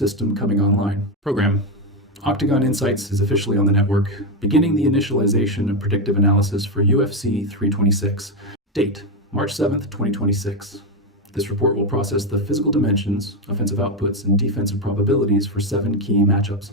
System coming online. Program. Octagon Insights is officially on the network, beginning the initialization of predictive analysis for UFC 326. Date, March 7th, 2026. This report will process the physical dimensions, offensive outputs, and defensive probabilities for 7 key matchups.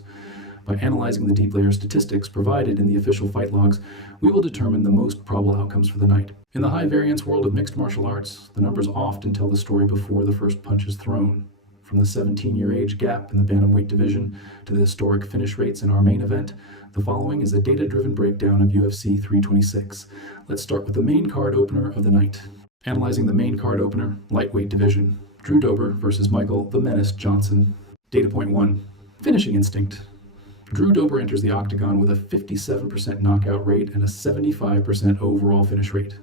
By analyzing the deep layer statistics provided in the official fight logs, we will determine the most probable outcomes for the night. In the high variance world of mixed martial arts, the numbers often tell the story before the first punch is thrown. From the 17-year age gap in the bantamweight division to the historic finish rates in our main event, the following is a data-driven breakdown of UFC 326. Let's start with the main card opener of the night. Analyzing the main card opener, lightweight division, Drew Dober versus Michael the Menace Johnson. Data point 1, finishing instinct. Drew Dober enters the octagon with a 57% knockout rate and a 75% overall finish rate.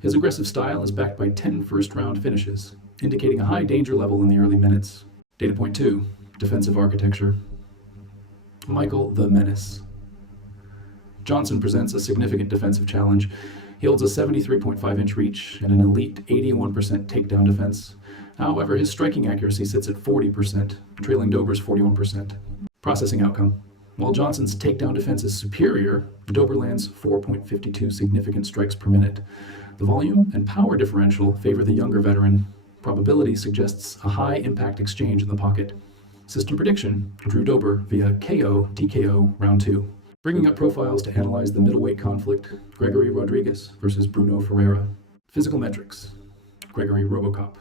His aggressive style is backed by 10 first-round finishes, indicating a high danger level in the early minutes. Data point 2, defensive architecture. Michael the Menace Johnson presents a significant defensive challenge. He holds a 73.5-inch reach and an elite 81% takedown defense. However, his striking accuracy sits at 40%, trailing Dober's 41%. Processing outcome. While Johnson's takedown defense is superior, Dober lands 4.52 significant strikes per minute. The volume and power differential favor the younger veteran. Probability suggests a high impact exchange in the pocket. System prediction, Drew Dober via KO TKO round 2. Bringing up profiles to analyze the middleweight conflict, Gregory Rodriguez versus Bruno Ferreira. Physical metrics, Gregory Robocop.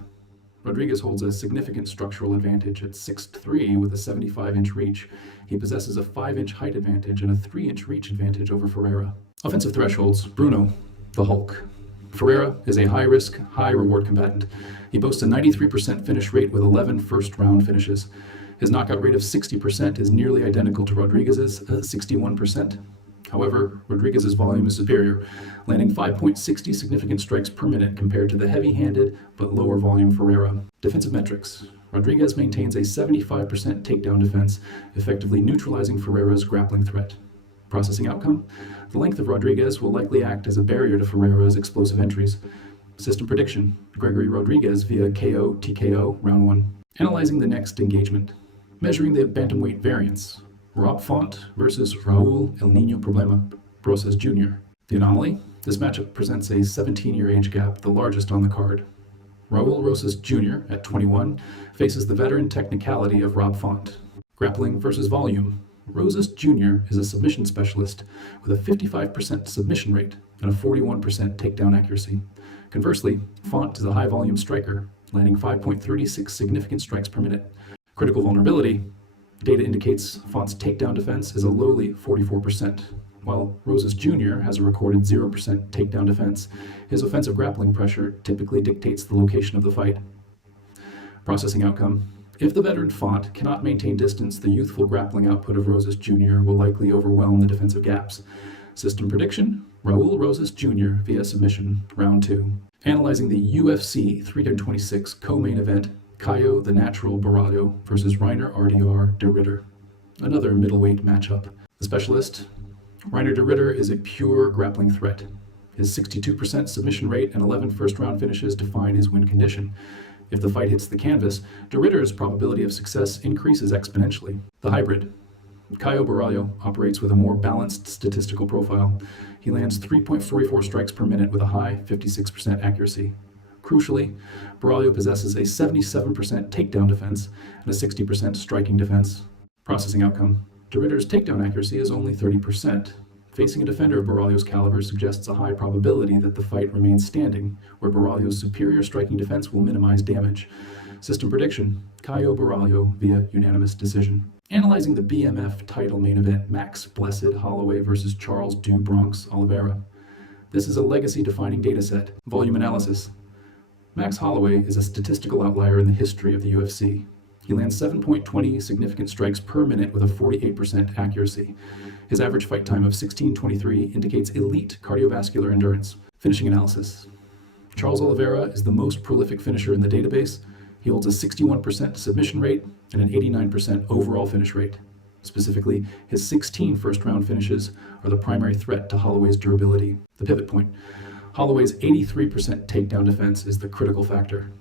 Rodriguez holds a significant structural advantage at 6'3" with a 75-inch reach. He possesses a 5-inch height advantage and a 3-inch reach advantage over Ferreira. Offensive thresholds, Bruno, the Hulk. Ferreira is a high-risk, high-reward combatant. He boasts a 93% finish rate with 11 first-round finishes. His knockout rate of 60% is nearly identical to Rodriguez's 61%. However, Rodriguez's volume is superior, landing 5.60 significant strikes per minute compared to the heavy-handed but lower volume Ferreira. Defensive metrics. Rodriguez maintains a 75% takedown defense, effectively neutralizing Ferreira's grappling threat. Processing outcome. The length of Rodriguez will likely act as a barrier to Ferreira's explosive entries. System prediction. Gregory Rodriguez via KO TKO round 1. Analyzing the next engagement. Measuring the bantamweight variance. Rob Font versus Raul El Niño Problema Rosas Jr. The anomaly? This matchup presents a 17-year age gap, the largest on the card. Raul Rosas Jr., at 21, faces the veteran technicality of Rob Font. Grappling versus volume. Rosas Jr. is a submission specialist with a 55% submission rate and a 41% takedown accuracy. Conversely, Font is a high-volume striker, landing 5.36 significant strikes per minute. Critical vulnerability. Data indicates Font's takedown defense is a lowly 44%. While Rosas Jr. has a recorded 0% takedown defense, his offensive grappling pressure typically dictates the location of the fight. Processing outcome. If the veteran Font cannot maintain distance, the youthful grappling output of Rosas Jr. will likely overwhelm the defensive gaps. System prediction, Raul Rosas Jr. via submission, round 2. Analyzing the UFC 326 co-main event, Caio the Natural Baralho versus Reiner RDR de Ritter. Another middleweight matchup. The specialist, Reiner de Ritter, is a pure grappling threat. His 62% submission rate and 11 first-round finishes define his win condition. If the fight hits the canvas, de Ritter's probability of success increases exponentially. The hybrid. Caio Baralho operates with a more balanced statistical profile. He lands 3.44 strikes per minute with a high 56% accuracy. Crucially, Baralho possesses a 77% takedown defense and a 60% striking defense. Processing outcome. De Ritter's takedown accuracy is only 30%. Facing a defender of Baralho's caliber suggests a high probability that the fight remains standing, where Baralho's superior striking defense will minimize damage. System prediction, Caio Baralho via unanimous decision. Analyzing the BMF title main event, Max Blessed Holloway versus Charles Du Bronx Oliveira. This is a legacy-defining dataset. Volume analysis. Max Holloway is a statistical outlier in the history of the UFC. He lands 7.20 significant strikes per minute with a 48% accuracy. His average fight time of 16:23 indicates elite cardiovascular endurance. Finishing analysis. Charles Oliveira is the most prolific finisher in the database. He holds a 61% submission rate and an 89% overall finish rate. Specifically, his 16 first-round finishes are the primary threat to Holloway's durability. The pivot point. Holloway's 83% takedown defense is the critical factor.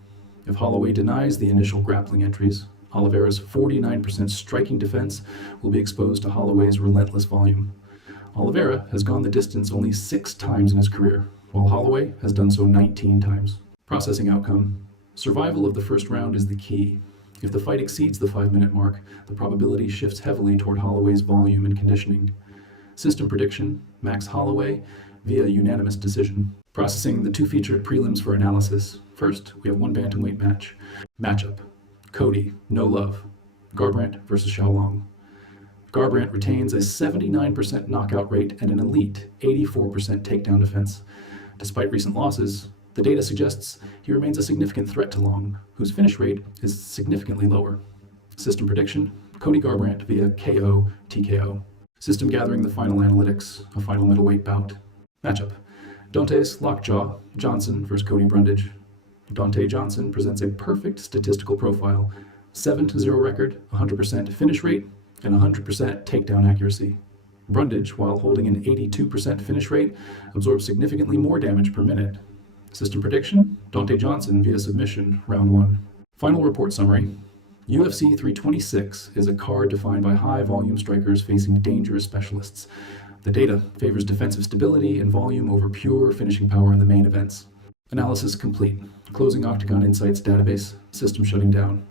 If Holloway denies the initial grappling entries, Oliveira's 49% striking defense will be exposed to Holloway's relentless volume. Oliveira has gone the distance only 6 times in his career, while Holloway has done so 19 times. Processing outcome. Survival of the first round is the key. If the fight exceeds the 5-minute mark, the probability shifts heavily toward Holloway's volume and conditioning. System prediction, Max Holloway via unanimous decision. Processing the 2 featured prelims for analysis. First, we have 1 bantamweight match. Matchup, Cody, no love, Garbrandt versus Xiaolong. Garbrandt retains a 79% knockout rate and an elite 84% takedown defense. Despite recent losses, the data suggests he remains a significant threat to Long, whose finish rate is significantly lower. System prediction, Cody Garbrandt via KO, TKO. System gathering the final analytics, a final middleweight bout. Matchup, Dantes Lockjaw Johnson versus Cody Brundage. Dante Johnson presents a perfect statistical profile, 7-0 record, 100% finish rate, and 100% takedown accuracy. Brundage, while holding an 82% finish rate, absorbs significantly more damage per minute. System prediction, Dante Johnson via submission, round 1. Final report summary. UFC 326 is a card defined by high-volume strikers facing dangerous specialists. The data favors defensive stability and volume over pure finishing power in the main events. Analysis complete. Closing Octagon Insights database. System shutting down.